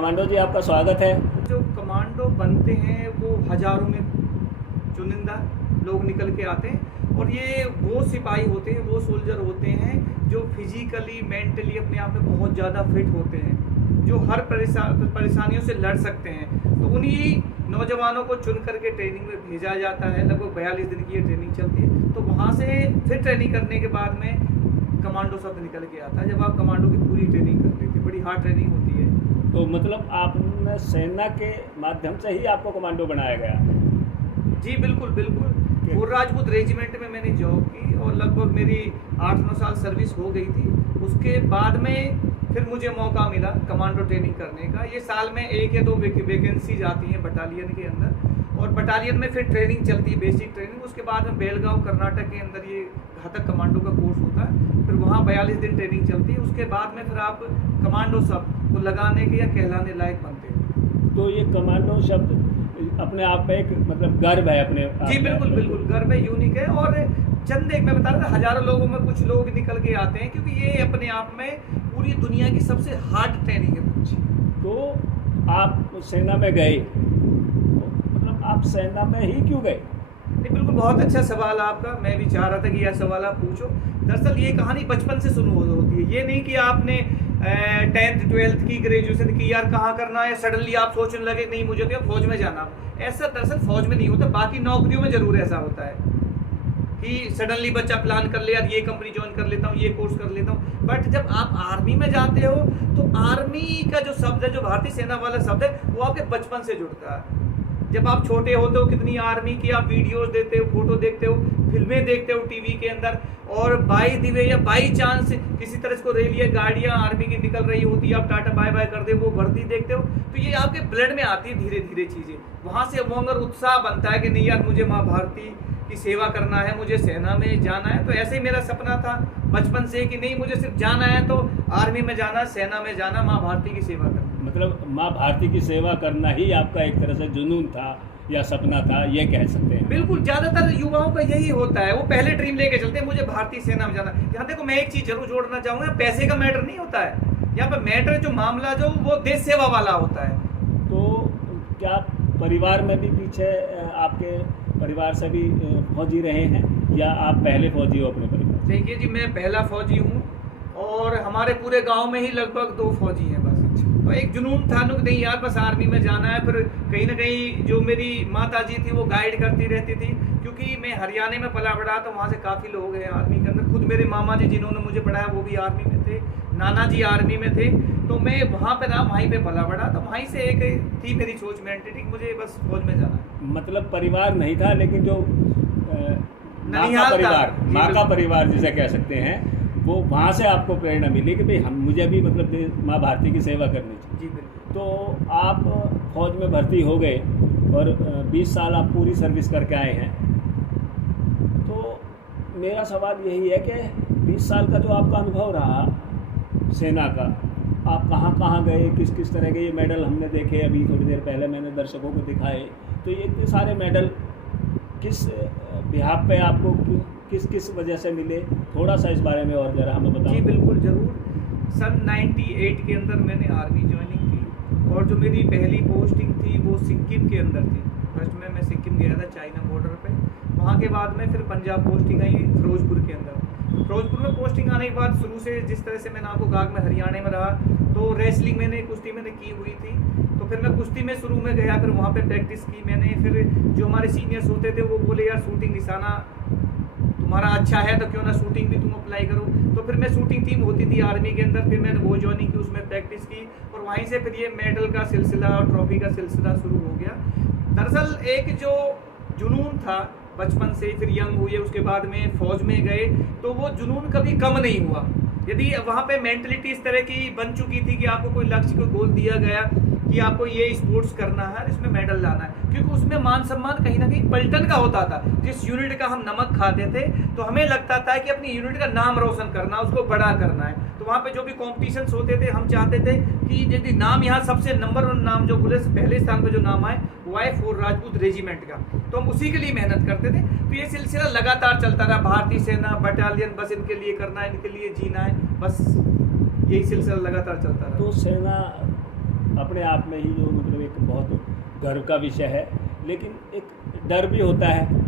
Commando जी, आपका स्वागत है। जो कमांडो बनते हैं वो हजारों में चुनिंदा लोग निकल के आते हैं और ये वो सिपाही होते हैं, वो सोल्जर होते हैं जो फिजिकली मेंटली अपने आप में बहुत ज़्यादा फिट होते हैं, जो हर परेशानियों से लड़ सकते हैं। तो उन्हीं नौजवानों को चुन करके ट्रेनिंग में भेजा जाता है। लगभग 42 दिन की ये ट्रेनिंग चलती है। तो वहाँ से फिर ट्रेनिंग करने के बाद में कमांडो शब्द निकल के आता है। जब आप कमांडो की पूरी ट्रेनिंग कर लेते, बड़ी हार्ड ट्रेनिंग होती है। तो मतलब आपने सेना के माध्यम से ही आपको कमांडो बनाया गया? जी बिल्कुल बिल्कुल। फूल राजपूत रेजिमेंट में मैंने जॉब की और लगभग मेरी 8-9 साल सर्विस हो गई थी। उसके बाद में फिर मुझे मौका मिला कमांडो ट्रेनिंग करने का। ये साल में 1 या 2 वैकेंसीज आती हैं बटालियन के अंदर और बटालियन में फिर ट्रेनिंग चलती है, बेसिक ट्रेनिंग। उसके बाद में बेलगांव कर्नाटक के अंदर ये घातक कमांडो का कोर्स होता है। फिर वहाँ 42 दिन ट्रेनिंग चलती है। उसके बाद में फिर आप कमांडो शब्द को लगाने के या कहलाने लायक बनते हो। तो ये कमांडो शब्द अपने आप में एक मतलब गर्व है अपने आप जी में। बिल्कुल बिल्कुल, गर्व है, यूनिक है। और चंद एक मैं बता रहा था, हजारों लोगों में कुछ लोग निकल के आते हैं क्योंकि ये अपने आप में पूरी दुनिया की सबसे हार्ड ट्रेनिंग है। तो आप सेना में गए, तो मतलब आप सेना में ही क्यों गए? नहीं बिल्कुल, बहुत अच्छा सवाल आपका। मैं भी चाह रहा था कि यह सवाल आप पूछो। दरअसल ये कहानी बचपन से शुरू होती है। ये नहीं कि आपने 10th 12th की, ग्रेजुएशन की, यार कहाँ करना है, सडनली आप सोचने लगे नहीं मुझे तो फौज में जाना। ऐसा दरअसल फौज में नहीं होता, बाकी नौकरियों में जरूर ऐसा होता है कि सडनली बच्चा प्लान कर ले, यार ये कंपनी ज्वाइन कर लेता हूँ, ये कोर्स कर लेता हूँ। बट जब आप आर्मी में जाते हो तो आर्मी का जो शब्द है, जो भारतीय सेना वाला शब्द है, वो आपके बचपन से जुड़ता है। जब आप छोटे होते हो, कितनी आर्मी की आप वीडियोस देखते हो, फोटो देखते हो, फिल्में देखते हो टीवी के अंदर, और बाई दी वे या बाई चांस किसी तरह से रेल या गाड़ियां आर्मी की निकल रही होती है, आप टाटा बाय बाय कर दे, वो वर्दी देखते हो, तो ये आपके ब्लड में आती है धीरे धीरे चीजें। वहां से वो अगर उत्साह बनता है कि नहीं यार मुझे माँ भारती की सेवा करना है, मुझे सेना में जाना है। तो ऐसे ही मेरा सपना था बचपन से कि नहीं मुझे सिर्फ जाना है तो आर्मी में जाना, सेना में जाना, माँ भारती की सेवा करना। मतलब माँ भारती की सेवा करना ही आपका एक तरह से जुनून था या सपना था, ये कह सकते हैं? बिल्कुल, ज्यादातर युवाओं का यही होता है। वो पहले ड्रीम लेके चलते हैं मुझे भारतीय सेना में जाना। यहाँ देखो, मैं एक चीज जरूर जोड़ना चाहूंगा, पैसे का मैटर नहीं होता है यहाँ पे। मैटर जो मामला जो वो देश सेवा वाला होता है। तो क्या परिवार में भी पीछे आपके परिवार से भी फौजी रहे हैं या आप पहले फौजी हो अपने परिवार? देखिए जी, मैं पहला फौजी हूँ और हमारे पूरे गांव में ही लगभग 2 फौजी हैं बस। तो एक जुनून था नहीं यार बस आर्मी में जाना है। फिर कहीं ना कहीं जो मेरी माता जी थी वो गाइड करती रहती थी, क्योंकि मैं हरियाणा में पला बड़ा, तो वहाँ से काफ़ी लोग हैं आर्मी के अंदर। खुद मेरे मामा जी जिन्होंने मुझे पढ़ाया वो भी आर्मी में थे, नाना जी आर्मी में थे। तो मैं वहाँ पे रहा, वहीं पे पला बड़ा, तो वहीं से एक थी मेरी सोच मेंटेलिटी, मुझे बस फौज में जाना है। मतलब परिवार नहीं था, लेकिन जो माँ का ननिहाल था। परिवार, जी, माँ का बिल्कुल। परिवार जिसे कह सकते हैं, वो वहाँ से आपको प्रेरणा मिली कि भाई हम मुझे भी मतलब माँ भारती की सेवा करनी चाहिए। जी बिल्कुल। तो आप फौज में भर्ती हो गए और 20 साल आप पूरी सर्विस करके आए हैं। तो मेरा सवाल यही है कि 20 साल का जो आपका अनुभव रहा सेना का, आप कहाँ कहाँ गए, किस किस तरह के ये मेडल हमने देखे, अभी थोड़ी देर पहले मैंने दर्शकों को दिखाए। तो ये इतने सारे मेडल किस बिहाफ पे आपको किस किस वजह से मिले, थोड़ा सा इस बारे में और ज़रा हमें बताओ। जी बिल्कुल ज़रूर। सन 98 के अंदर मैंने आर्मी ज्वाइनिंग की और जो मेरी पहली पोस्टिंग थी वो सिक्किम के अंदर थी। फर्स्ट में मैं सिक्किम गया था, चाइना बॉर्डर पे। वहाँ के बाद में फिर पंजाब पोस्टिंग आई फिरोजपुर के अंदर। फिरोजपुर में पोस्टिंग आने के बाद शुरू से जिस तरह से मैंने आपको कहा मैं हरियाणा में रहा, तो रेसलिंग मैंने, कुश्ती मैंने की हुई थी। तो फिर मैं कुश्ती में शुरू में गया, फिर वहाँ पे प्रैक्टिस की मैंने। फिर जो हमारे सीनियर्स होते थे वो बोले यार शूटिंग निशाना तुम्हारा अच्छा है तो क्यों ना शूटिंग भी तुम अप्लाई करो। तो फिर मैं शूटिंग टीम होती थी आर्मी के अंदर, फिर मैंने वो ज्वाइनिंग की, उसमें प्रैक्टिस की और वहीं से फिर ये मेडल का सिलसिला और ट्रॉफी का सिलसिला शुरू हो गया। दरअसल एक जो जुनून था बचपन से, फिर यंग हुए, उसके बाद में फौज में गए, तो वो जुनून कभी कम नहीं हुआ। यदि वहाँ पे मेंटलिटी इस तरह की बन चुकी थी कि आपको कोई लक्ष्य को गोल दिया गया कि आपको ये स्पोर्ट्स करना है, इसमें मेडल लाना है, क्योंकि उसमें मान सम्मान कहीं ना कहीं पलटन का होता था। जिस यूनिट का हम नमक खाते थे तो हमें लगता था कि अपनी यूनिट का नाम रोशन करना, उसको बड़ा करना है। तो वहाँ पे जो भी कॉम्पिटिशन्स होते थे, हम चाहते थे कि यदि नाम यहाँ सबसे नंबर 1 नाम जो बोले पहले स्थान पर जो नाम आए वो आए फूल राजपूत रेजिमेंट का, तो हम उसी के लिए मेहनत करते थे। तो ये सिलसिला लगातार चलता रहा। भारतीय सेना, बटालियन, बस इनके लिए करना है, इनके लिए जीना है, बस यही सिलसिला लगातार चलता रहा। तो सेना अपने आप में ही जो मतलब एक बहुत गर्व का विषय है, लेकिन एक डर भी होता है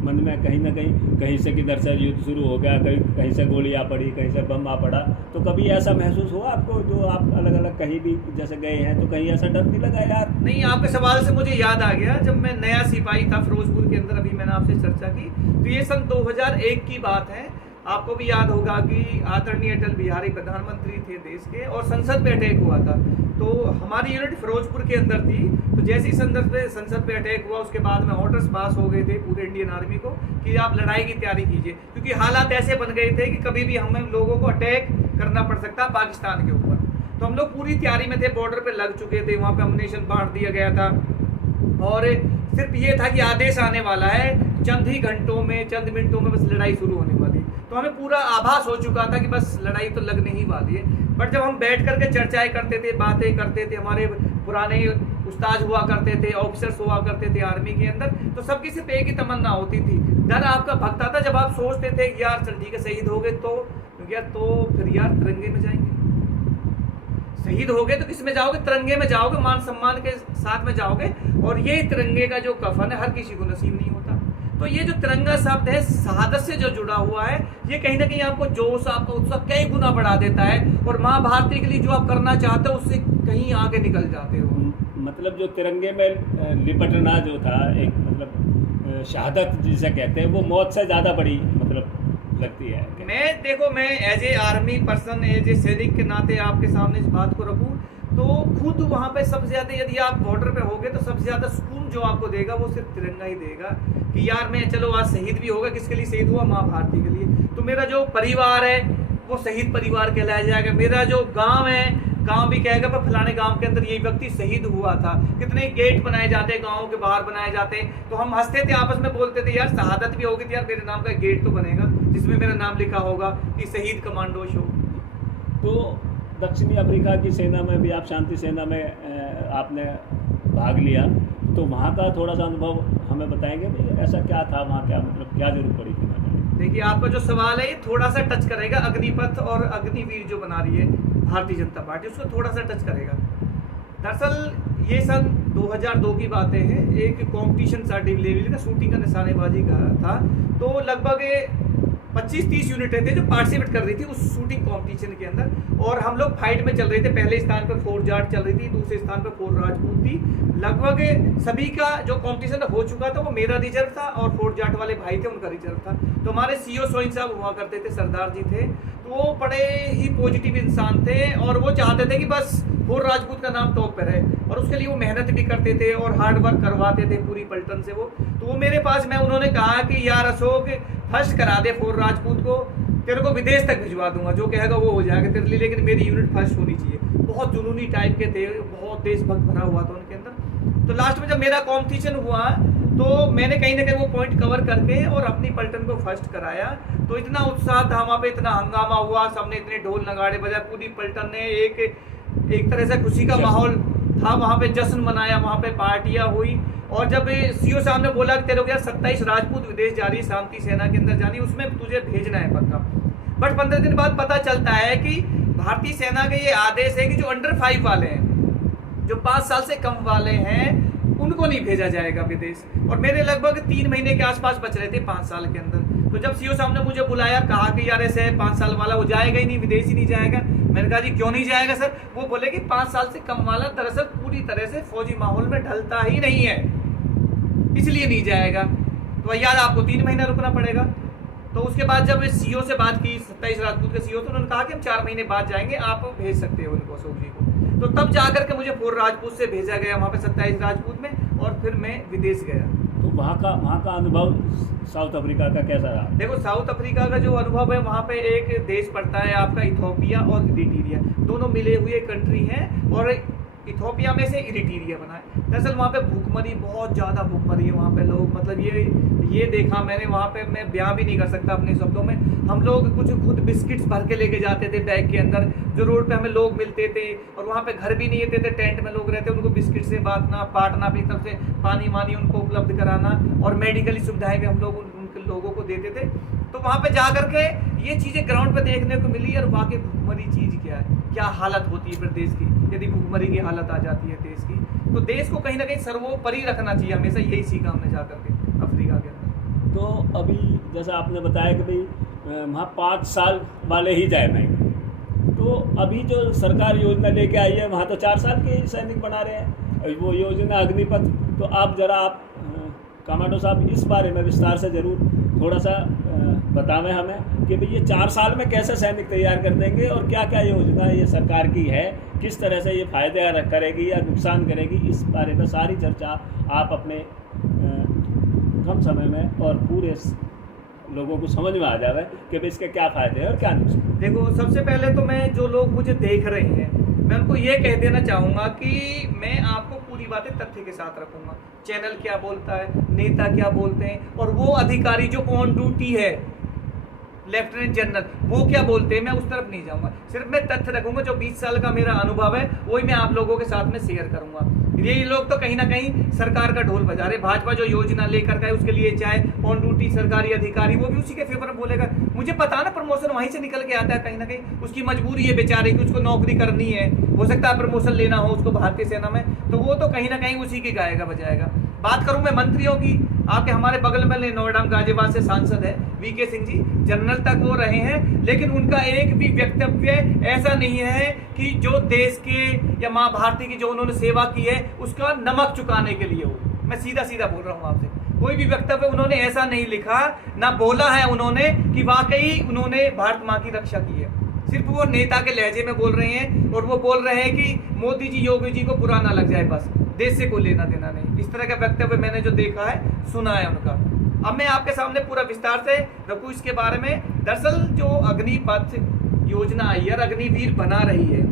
मन में, कहीं ना कहीं से किधर से युद्ध शुरू हो गया, कहीं से गोलियाँ पड़ी, कहीं से बम आ पड़ा। तो कभी ऐसा महसूस हुआ आपको, जो आप अलग अलग कहीं भी जैसे गए हैं, तो कहीं ऐसा डर नहीं लगा यार? नहीं, आपके सवाल से मुझे याद आ गया, जब मैं नया सिपाही था फिरोजपुर के अंदर, अभी मैंने आपसे चर्चा की, तो ये सन 2001 की बात है। आपको भी याद होगा कि आदरणीय अटल बिहारी प्रधानमंत्री थे देश के, और संसद पे अटैक हुआ था। तो हमारी यूनिट फिरोजपुर के अंदर थी। तो जैसे ही संसद पे अटैक हुआ, उसके बाद में ऑर्डर्स पास हो गए थे पूरे इंडियन आर्मी को कि आप लड़ाई की तैयारी कीजिए, क्योंकि हालात ऐसे बन गए थे कि कभी भी हमें लोगों को अटैक करना पड़ सकता पाकिस्तान के ऊपर। तो हम लोग पूरी तैयारी में थे, बॉर्डर पे लग चुके थे, वहाँ पे अम्युनिशन बांट दिया गया था, और सिर्फ ये था कि आदेश आने वाला है, चंद ही घंटों में, चंद मिनटों में बस लड़ाई शुरू होने वाली। तो हमें पूरा आभास हो चुका था कि बस लड़ाई तो लगने ही वाली है। बट जब हम बैठ करके चर्चाएं करते थे, बातें करते थे, हमारे पुराने उस्ताद हुआ करते थे, ऑफिसर्स हुआ करते थे आर्मी के अंदर, तो सबकी सिर्फ एक ही तमन्ना होती थी, डर आपका भगता था जब आप सोचते थे कि यार चल ठीक है, शहीद हो गए तो फिर यार तिरंगे में जाएंगे। शहीद हो गए तो किस में जाओगे? तिरंगे में जाओगे, मान सम्मान के साथ में जाओगे। और ये तिरंगे का जो कफन है, हर किसी को नसीब नहीं होता। तो ये जो तिरंगा शब्द है, शहादत से जो जुड़ा हुआ है, ये कहीं ना कहीं आपको जोश, आपको उत्साह कई गुना बढ़ा देता है, और माँ भारती के लिए जो आप करना चाहते हो उससे कहीं आगे निकल जाते हो। मतलब जो तिरंगे में लिपटना जो था, एक मतलब शहादत जिसे कहते हैं, वो मौत से ज़्यादा बड़ी मतलब लगती है। मैं as a army person, as a सैनिक के नाते आपके सामने इस बात को रखूं, तो खुद वहाँ पे सबसे ज़्यादा, यदि आप बॉर्डर पे होगे तो सबसे ज़्यादा सुकून जो आपको देगा वो सिर्फ तिरंगा ही देगा, कि यार मैं चलो आज शहीद भी होगा, किसके लिए शहीद हुआ? माँ भारती के लिए। तो मेरा जो परिवार है वो शहीद परिवार कहलाया जाएगा। मेरा जो गांव है, गांव भी कहेगा पर फलाने गांव के अंदर ये व्यक्ति शहीद हुआ था। कितने गेट बनाए जाते हैं, गांव के बाहर बनाए जाते हैं। तो हम हंसते थे, आपस में बोलते थे यार शहादत भी होगी तो यार मेरे नाम का गेट तो बनेगा जिसमें मेरा नाम लिखा होगा कि शहीद कमांडो शो। तो दक्षिणी अफ्रीका की सेना में भी आप, शांति सेना में आपने भाग लिया, तो वहाँ का थोड़ा सा अनुभव हमें बताएंगे भाई, ऐसा क्या था वहाँ, क्या मतलब क्या जरूरत पड़ी थी? देखिए, आपका जो सवाल है ये थोड़ा सा टच करेगा अग्निपथ और अग्निवीर जो बना रही है भारतीय जनता पार्टी, उसको थोड़ा सा टच करेगा। दरअसल ये सन 2002 की बातें हैं। एक कंपटीशन सर्टिफिकेट का शूटिंग का निशानेबाजी का था, तो लगभग 25-30 यूनिटें थे जो पार्टिसिपेट कर रही थी उस शूटिंग कंपटीशन के अंदर, और हम लोग फाइट में चल रहे थे। पहले स्थान पर फोर्ट जाट चल रही थी, दूसरे स्थान पर फोर्ट राजपूत थी। लगभग सभी का जो कंपटीशन हो चुका था वो मेरा रिजर्व था, और फोर्ट जाट वाले भाई थे उनका रिजर्व था। तो हमारे सीओ सोइन साहब हुआ करते थे, सरदार जी थे, तो वो बड़े ही पॉजिटिव इंसान थे, और वो चाहते थे कि बस फोर्ट राजपूत का नाम टॉप पे रहे, और उसके लिए वो मेहनत भी करते थे और हार्ड वर्क करवाते थे पूरी पलटन से वो। तो वो मेरे पास, मैं उन्होंने कहा कि यार अशोक फर्स्ट करा दे फोर्ट राजपूत को, तेरे को विदेश तक भिजवा दूंगा, जो कहेगा वो हो जाएगा तेरे लिए, लेकिन मेरी यूनिट फर्स्ट होनी चाहिए। बहुत जुनूनी टाइप के थे, बहुत देशभक्त भरा हुआ था उनके अंदर। तो लास्ट में जब मेरा कॉम्पिटिशन हुआ तो मैंने कहीं ना कहीं वो पॉइंट कवर करके और अपनी पलटन को फर्स्ट कराया। तो इतना उत्साह था वहाँ पे, इतना हंगामा हुआ, सबने इतने ढोल नगाड़े बजाए, पूरी पलटन ने एक तरह से खुशी का माहौल था वहाँ पे, जश्न मनाया, वहाँ पे पार्टियां हुई। और जब सीओ साहब ने बोला कि तेरे को यार 27 राजपूत विदेश जा रही, शांति सेना के अंदर जानी, उसमें तुझे भेजना है पक्का। बट 15 दिन बाद पता चलता है कि भारतीय सेना का ये आदेश है कि जो अंडर 5 वाले हैं, जो 5 साल से कम वाले हैं, उनको नहीं भेजा जाएगा विदेश। और मेरे लगभग 3 महीने के आसपास बच रहे थे 5 साल के अंदर। तो जब सीओ साहब ने मुझे बुलाया, कहा कि यार ऐसे 5 साल वाला वो जाएगा ही नहीं, विदेश ही नहीं जाएगा। मैंने कहा जी क्यों नहीं जाएगा सर? वो बोले कि 5 साल से कम वाला दरअसल पूरी तरह से फौजी माहौल में ढलता ही नहीं है, इसलिए नहीं जाएगा। तो यार आपको 3 महीना रुकना पड़ेगा। तो उसके बाद जब सीओ से बात की, 27 राजपूत के सीओ, तो उन्होंने कहा कि हम 4 महीने बाद जाएंगे, आप भेज सकते हो उनको, अशोक जी को। तो तब जाकर के मुझे फोर्ट राजपूत से भेजा गया वहाँ पे 27 राजपूत में, और फिर मैं विदेश गया। तो वहाँ का अनुभव साउथ अफ्रीका का कैसा रहा? देखो, साउथ अफ्रीका का जो अनुभव है, वहाँ पे एक देश पड़ता है आपका इथियोपिया और इरिट्रिया, दोनों मिले हुए कंट्री हैं, और इथियोपिया में से इरिट्रिया बना है। दरअसल वहाँ पे भूखमरी, बहुत ज़्यादा भूखमरी है वहाँ पे लोग, मतलब ये देखा मैंने वहाँ पे, मैं बयां भी नहीं कर सकता अपने शब्दों में। हम लोग कुछ खुद बिस्किट्स भर के लेके जाते थे बैग के अंदर, जो रोड पे हमें लोग मिलते थे, और वहाँ पे घर भी नहीं रहते थे, टेंट में लोग रहते, उनको बिस्किट से बांटना, अपनी तरफ से पानी उनको उपलब्ध कराना, और मेडिकली सुविधाएं भी हम लोग उनके लोगों को देते थे। तो वहां पे जा करके ये चीजें ग्राउंड पे देखने को मिली और वाकई भुखमरी चीज क्या है, क्या हालत होती है फिर देश की, यदि भुखमरी की हालत आ जाती है देश की, तो देश को कहीं ना कहीं सर्वोपरि रखना चाहिए। हमेशा यही सीखा हमने जा करके अफ्रीका के अंदर। तो अभी जैसा आपने बताया कि भाई वहाँ 5 साल वाले ही जाए पाएंगे, तो अभी जो सरकार योजना लेके आई है वहाँ तो 4 साल के सैनिक बना रहे हैं, और वो योजना अग्निपथ। तो आप कामाडो साहब इस बारे में विस्तार से ज़रूर थोड़ा सा बतावें हमें कि भाई ये 4 साल में कैसे सैनिक तैयार कर देंगे, और क्या क्या योजना ये सरकार की है, किस तरह से ये फायदे करेगी या नुकसान करेगी, इस बारे में सारी चर्चा आप अपने कम समय में और पूरे लोगों को समझ में आ जाए कि भाई इसके क्या फ़ायदे हैं और क्या नुकसान। देखो, सबसे पहले तो मैं जो लोग मुझे देख रहे हैं, मैं उनको ये कह देना चाहूँगा कि मैं आपको पूरी बातें तथ्य के साथ रखूँगा। चैनल क्या बोलता है, नेता क्या बोलते हैं, और वो अधिकारी जो ऑन ड्यूटी है लेफ्टिनेंट जनरल वो क्या बोलते हैं, मैं उस तरफ नहीं जाऊँगा। सिर्फ मैं तथ्य रखूँगा, जो 20 साल का मेरा अनुभव है वही मैं आप लोगों के साथ में शेयर करूँगा। ये लोग तो कहीं ना कहीं सरकार का ढोल बजा रहे। भाजपा जो योजना लेकर गए उसके लिए चाहे ऑन ड्यूटी सरकारी अधिकारी, वो भी उसी के फेवर में बोलेगा। मुझे पता ना, प्रमोशन वहीं से निकल के आता है, कहीं ना कहीं उसकी मजबूरी है बेचारे की, उसको नौकरी करनी है, हो सकता है प्रमोशन लेना हो उसको भारतीय सेना में, तो वो तो कहीं ना कहीं उसी की गाएगा बजाएगा। बात करूं मैं मंत्रियों की, आपके हमारे बगल में नोएडा गाजियाबाद से सांसद है वीके सिंह जी, जनरल तक वो रहे हैं, लेकिन उनका एक भी वक्तव्य ऐसा नहीं है कि जो देश के या माँ भारती की जो उन्होंने सेवा की है उसका नमक चुकाने के लिए हो। मैं सीधा सीधा बोल रहा हूँ आपसे, कोई भी वक्तव्य उन्होंने ऐसा नहीं लिखा, ना बोला है उन्होंने कि वाकई उन्होंने भारत माँ की रक्षा की है। सिर्फ वो नेता के लहजे में बोल रहे हैं, और वो बोल रहे हैं कि मोदी जी योगी जी को बुरा ना लग जाए, बस देश से कोई लेना देना नहीं। इस तरह का वक्तव्य मैंने जो देखा है, सुना है उनका। अब मैं आपके सामने पूरा विस्तार से रखूं इसके बारे में। दरअसल जो अग्निपथ योजना आई है, अग्निवीर बना रही है,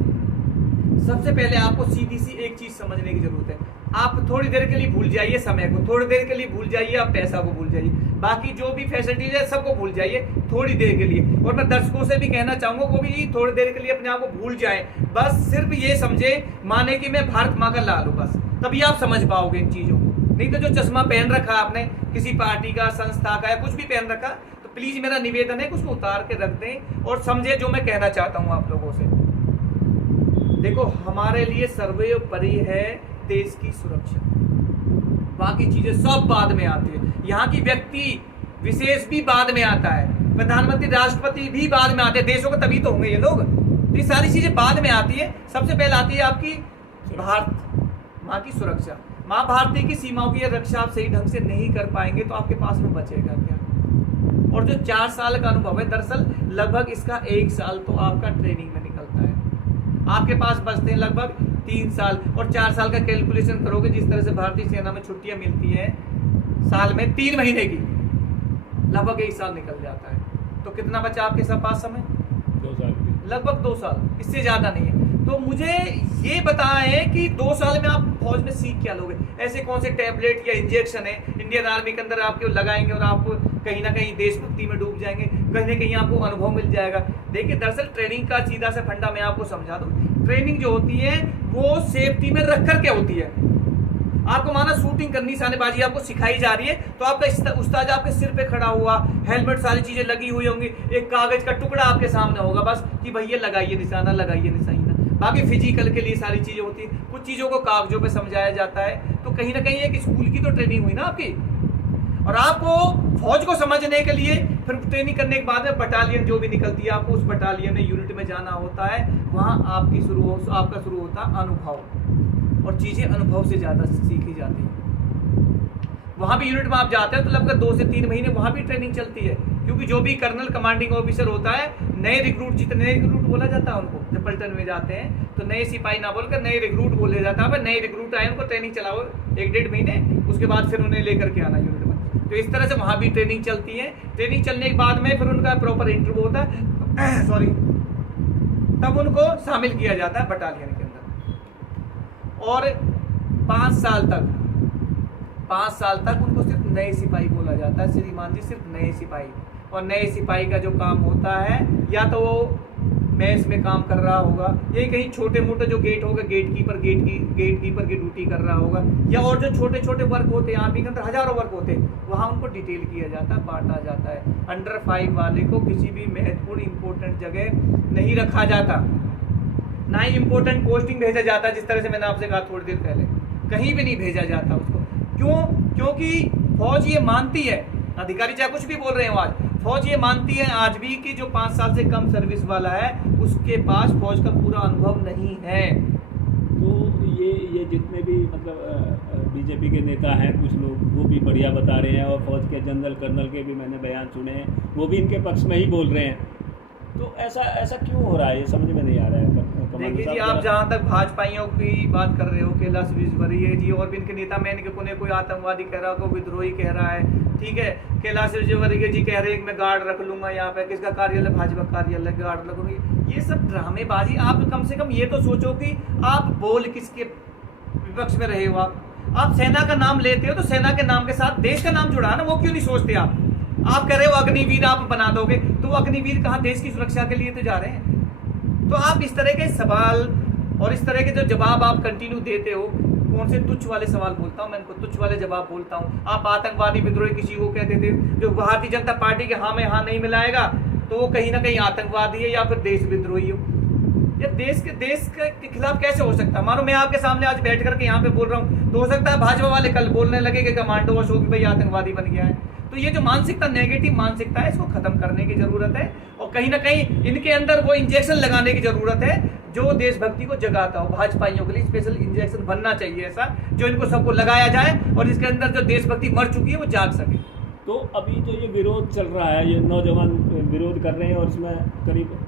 सबसे पहले आपको सीधी सी एक चीज समझने की जरूरत है। आप थोड़ी देर के लिए भूल जाइए समय को, थोड़ी देर के लिए भूल जाइए आप पैसा को, भूल जाइए बाकी जो भी फैसिलिटीज है सबको भूल जाइए थोड़ी देर के लिए। और मैं दर्शकों से भी कहना चाहूंगा वो भी थोड़ी देर के लिए अपने आप को भूल जाए, बस सिर्फ ये समझे माने कि मैं भारत माँ का लाल हूं, बस तभी आप समझ पाओगे इन चीजों को। नहीं तो जो चश्मा पहन रखा आपने किसी पार्टी का, संस्था का, या कुछ भी पहन रखा, तो प्लीज मेरा निवेदन है कि उसको उतार के रख दें और समझे जो मैं कहना चाहता हूं आप लोगों से। देखो, हमारे लिए सर्वोपरि है देश की सुरक्षा, बाकी चीजें सब बाद में आती है। यहाँ की व्यक्ति विशेष भी बाद में आता है, प्रधानमंत्री राष्ट्रपति भी बाद में आते हैं, देशों को तभी तो होंगे ये लोग। ये सारी चीजें बाद में आती है, सबसे पहले आती है आपकी भारत माँ की सुरक्षा। माँ भारती की सीमाओं की रक्षा आप सही ढंग से नहीं कर पाएंगे तो आपके पास में बचेगा क्या। और जो 4 साल का अनुभव है, दरअसल लगभग इसका 1 साल तो आपका ट्रेनिंग में निकलता है, आपके पास बचते हैं लगभग 3 साल। और 4 साल का कैलकुलेशन करोगे, जिस तरह से भारतीय सेना में छुट्टियां मिलती हैं साल में 3 महीने की, लगभग 1 साल निकल जाता है। तो कितना बचा आपके पास समय? 2 साल, लगभग 2 साल, इससे ज्यादा नहीं है। तो मुझे ये बताएं कि 2 साल में आप फौज में सीख क्या लोगे? ऐसे कौन से टैबलेट या इंजेक्शन है इंडियन आर्मी के अंदर आपको लगाएंगे और आप कहीं ना कहीं देशभक्ति में डूब जाएंगे, कहीं ना कहीं आपको अनुभव मिल जाएगा? देखिए, दरअसल ट्रेनिंग का सीधा सा फंडा मैं आपको समझा दूं। ट्रेनिंग जो होती है वो सेफ्टी में रख कर क्या होती है। आपको माना शूटिंग करनी, निशानेबाजी आपको सिखाई जा रही है, तो आपका उस्ताद आपके सिर पे खड़ा हुआ, हेलमेट सारी चीजें लगी हुई होंगी, एक कागज का टुकड़ा आपके सामने होगा बस कि भैया लगाइए निशाना, लगाइए निशाना। बाकी फिजिकल के लिए सारी चीजें होती है, कुछ चीजों को कागजों पे समझाया जाता है। तो कहीं ना कहीं एक स्कूल की तो ट्रेनिंग हुई ना आपकी, और आपको फौज को समझने के लिए फिर ट्रेनिंग करने के बाद में बटालियन जो भी निकलती है, आपको उस बटालियन में, यूनिट में जाना होता है। वहां आपका शुरू होता है अनुभव, और चीजें अनुभव से ज्यादा सीखी जाती है। वहां भी यूनिट में आप जाते हैं तो लगभग 2 से 3 महीने वहां भी ट्रेनिंग चलती है, क्योंकि जो भी कर्नल कमांडिंग ऑफिसर होता है, नए रिक्रूट, जितने नए रिक्रूट बोला जाता है उनको, जब पलटन में जाते हैं तो नए सिपाही ना बोलकर नए रिक्रूट बोले जाता है। नए रिक्रूट आए, उनको ट्रेनिंग चलाओ 1-1.5 महीने, उसके बाद फिर उन्हें लेकर के आना यूनिट में। तो इस तरह से वहां भी ट्रेनिंग चलती है। ट्रेनिंग चलने के बाद में फिर उनका प्रॉपर इंटरव्यू होता है, सॉरी, तब उनको शामिल किया जाता है बटालियन के अंदर। और 5 साल तक उनको सिर्फ नए सिपाही बोला जाता है, श्रीमान जी, सिर्फ नए सिपाही। और नए सिपाही का जो काम होता है, या तो वो मैस में काम कर रहा होगा, ये कहीं छोटे मोटे जो गेट होगा गेट कीपर की ड्यूटी कर रहा होगा, या और जो छोटे छोटे वर्क होते हैं आर्मी के अंदर हजारों वर्क होते हैं, वहाँ उनको डिटेल किया जाता है, बांटा जाता है। अंडर 5 वाले को किसी भी महत्वपूर्ण इंपॉर्टेंट जगह नहीं रखा जाता, ना ही इंपॉर्टेंट पोस्टिंग भेजा जाता, जिस तरह से मैंने आपसे कहा थोड़ी देर पहले, कहीं भी नहीं भेजा जाता उसको। क्यों? क्योंकि फौज ये मानती है, अधिकारी चाहे कुछ भी बोल रहे हो आज, फौज ये मानती है आज भी कि जो 5 साल से कम सर्विस वाला है उसके पास फौज का पूरा अनुभव नहीं है। तो ये जितने भी मतलब बीजेपी के नेता हैं कुछ लोग, वो भी बढ़िया बता रहे हैं, और फौज के जनरल कर्नल के भी मैंने बयान सुने हैं, वो भी इनके पक्ष में ही बोल रहे हैं। तो ऐसा क्यों हो रहा है, ये समझ में नहीं आ रहा है। देखिए जी, आप जहाँ तक भाजपाइयों की बात कर रहे हो, कैलाश विजयवर्गीय जी और भी इनके नेता, मैंने कोई आतंकवादी कह रहा है, कोई विद्रोही कह रहा है, ठीक है। कैलाश विजयवर्गीय जी कह रहे हैं कि मैं गार्ड रख लूंगा यहाँ पे, किसका कार्यालय, भाजपा कार्यालय, गार्ड रख लूंगा। ये सब ड्रामेबाजी। आप कम से कम ये तो सोचो कि आप बोल किसके विपक्ष में रहे हो। आप सेना का नाम लेते हो तो सेना के नाम के साथ देश का नाम जुड़ा ना, वो क्यों नहीं सोचते आप कह रहे हो अग्निवीर आप बना दोगे, तो अग्निवीर कहाँ, देश की सुरक्षा के लिए तो जा रहे हैं। तो आप इस तरह के सवाल और इस तरह के जो जवाब आप कंटिन्यू देते हो, कौन से तुच्छ वाले सवाल बोलता हूँ मैं, इनको तुच्छ वाले जवाब बोलता हूँ। आप आतंकवादी विद्रोही किसी को कहते थे, जो भारतीय जनता पार्टी के हाँ में हाँ नहीं मिलाएगा तो वो कहीं ना कहीं आतंकवादी है या फिर देश विद्रोही हो। ये देश के खिलाफ कैसे हो सकता है? मानो मैं आपके सामने आज बैठ करके यहाँ पे बोल रहा हूँ, तो हो सकता है भाजपा वाले कल बोलने लगे कि कमांडो अशोक भाई आतंकवादी बन गया है। तो ये जो मानसिकता, नेगेटिव मानसिकता है, इसको खत्म करने की जरूरत है, और कहीं ना कहीं इनके अंदर वो इंजेक्शन लगाने की जरूरत है जो देशभक्ति को जगाता हो। भाजपाइयों के लिए स्पेशल इंजेक्शन बनना चाहिए ऐसा, जो इनको सबको लगाया जाए और इसके अंदर जो देशभक्ति मर चुकी है वो जाग सके। तो अभी जो ये विरोध चल रहा है, ये नौजवान विरोध कर रहे हैं, और इसमें करीब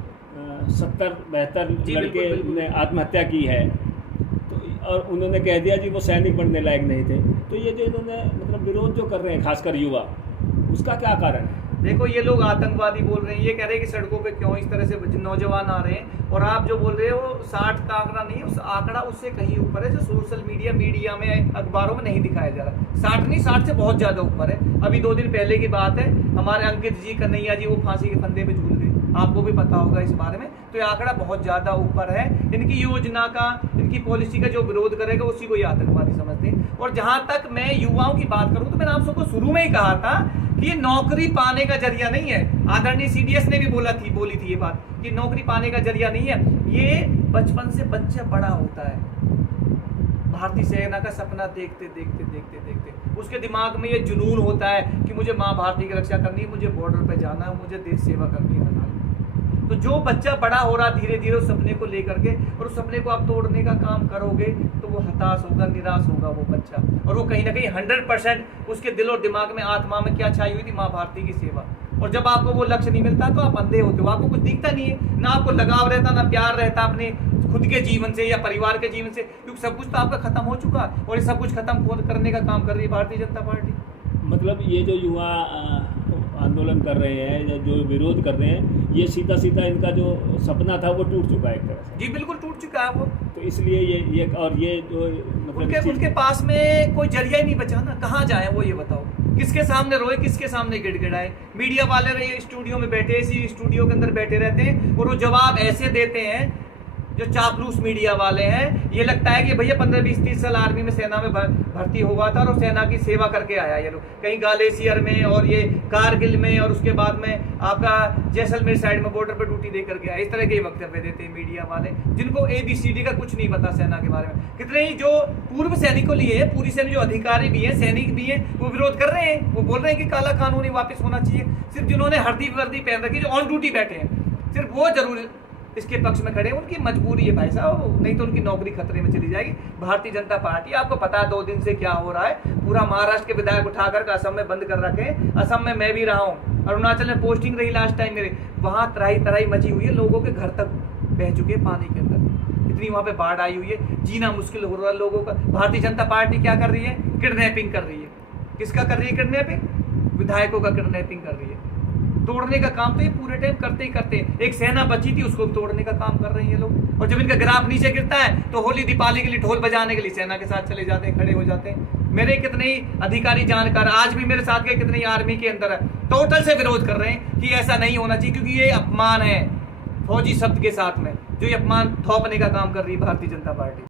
70-72 लड़के ने आत्महत्या की है, तो और उन्होंने कह दिया जी वो सैनिक बनने लायक नहीं थे। तो ये जो इन्होंने मतलब विरोध जो कर रहे हैं खासकर युवा, उसका क्या कारण है? देखो, ये लोग आतंकवादी बोल रहे हैं, ये कह रहे हैं कि सड़कों पे क्यों इस तरह से नौजवान आ रहे हैं, और आप जो बोल रहे हो 60 का आंकड़ा नहीं है, उस आंकड़ा उससे कहीं ऊपर है, जो सोशल मीडिया में अखबारों में नहीं दिखाया जा रहा। 60 नहीं, 60 से बहुत ज्यादा ऊपर है। अभी 2 दिन पहले की बात है, हमारे अंकित जी कन्हैया जी वो फांसी के फंदे में झूल गए, आपको भी पता होगा इस बारे में। तो ये आंकड़ा बहुत ज्यादा ऊपर है। इनकी योजना का, इनकी पॉलिसी का जो विरोध करेगा उसी को ये आतंकवादी समझते हैं। और जहां तक मैं युवाओं की बात करूं, तो मैंने आप सबको शुरू में ही कहा था कि ये नौकरी पाने का जरिया नहीं है। आदरणीय CDS ने भी बोली थी ये बात कि नौकरी पाने का जरिया नहीं है। ये बचपन से बच्चा बड़ा होता है, भारतीय सेना का सपना देखते उसके दिमाग में ये जुनून होता है कि मुझे माँ भारती की रक्षा करनी है, मुझे बॉर्डर पे जाना है, मुझे देश सेवा करनी है। तो जो बच्चा बड़ा हो रहा धीरे धीरे उस सपने को लेकर के, और उस सपने को आप तोड़ने का काम करोगे तो वो हताश होगा, निराश होगा वो बच्चा, और वो कहीं ना कहीं 100% उसके दिल और दिमाग में, आत्मा में क्या छाई हुई थी, माँ भारती की सेवा। और जब आपको वो लक्ष्य नहीं मिलता तो आप अंधे होते हो, आपको कुछ दिखता नहीं है, ना आपको लगाव रहता, ना प्यार रहता अपने खुद के जीवन से या परिवार के जीवन से, क्योंकि सब कुछ तो आपका खत्म हो चुका, और ये सब कुछ खत्म करने का काम कर रही है भारतीय जनता पार्टी। मतलब ये जो युवा आंदोलन कर रहे हैं या जो विरोध कर रहे हैं, ये सीधा इनका जो सपना था वो टूट चुका है एक तरह से। जी बिल्कुल टूट चुका है वो। तो इसलिए ये और ये जो मतलब उनके पास में कोई जरिया ही नहीं बचा ना, कहाँ जाए वो ये बताओ, किसके सामने रोए, किसके सामने गिड़गिड़ाए। मीडिया वाले रहे स्टूडियो में बैठे, इसी स्टूडियो के अंदर बैठे रहते हैं, और वो जवाब ऐसे देते हैं जो चापलूस मीडिया वाले हैं। ये लगता है कि भैया 15, 20, 30 साल आर्मी में, सेना में भर्ती हुआ था और सेना की सेवा करके आया ये लोग, कहीं ग्वालियर में और ये कारगिल में, और उसके बाद में आपका जैसलमेर साइड में बॉर्डर पर ड्यूटी दे करके आया। इस तरह के वक्तव्य देते हैं मीडिया वाले, जिनको ABCD का कुछ नहीं पता सेना के बारे में। कितने ही जो पूर्व सैनिकों लिए पूरी सेना, जो अधिकारी भी है, सैनिक भी है, वो विरोध कर रहे हैं, वो बोल रहे हैं कि काला कानून ही वापस होना चाहिए। सिर्फ जिन्होंने हरदी वर्दी पहन रखी, जो ऑन ड्यूटी बैठे हैं, सिर्फ वो जरूर इसके पक्ष में खड़े हैं। उनकी मजबूरी है भाई साहब, नहीं तो उनकी नौकरी खतरे में चली जाएगी। भारतीय जनता पार्टी, आपको पता है 2 दिन से क्या हो रहा है, पूरा महाराष्ट्र के विधायक उठाकर असम में बंद कर रखे। असम में मैं भी रहा हूँ, अरुणाचल में पोस्टिंग रही लास्ट टाइम मेरे, वहाँ तराई मची हुई है, लोगों के घर तक बह चुके हैं पानी के अंदर, इतनी वहाँ पे बाढ़ आई हुई है, जीना मुश्किल हो रहा है लोगों का। भारतीय जनता पार्टी क्या कर रही है? किडनैपिंग कर रही है। किसका कर रही है किडनैपिंग? विधायकों का किडनैपिंग कर रही है। तोड़ने का काम तो ये पूरे टाइम करते ही करते हैं। एक सेना बची थी, उसको तोड़ने का काम कर रहे हैं ये लोग। और जब इनका ग्राफ नीचे गिरता है तो होली दीपावली के लिए ढोल बजाने के लिए सेना के साथ चले जाते हैं, खड़े हो जाते हैं। मेरे कितने ही अधिकारी जानकार आज भी मेरे साथ के कितने ही आर्मी के अंदर है, टोटल से विरोध कर रहे हैं कि ऐसा नहीं होना चाहिए, क्योंकि ये अपमान है। फौजी शब्द के साथ में, जो ये अपमान थोपने का काम कर रही है भारतीय जनता पार्टी।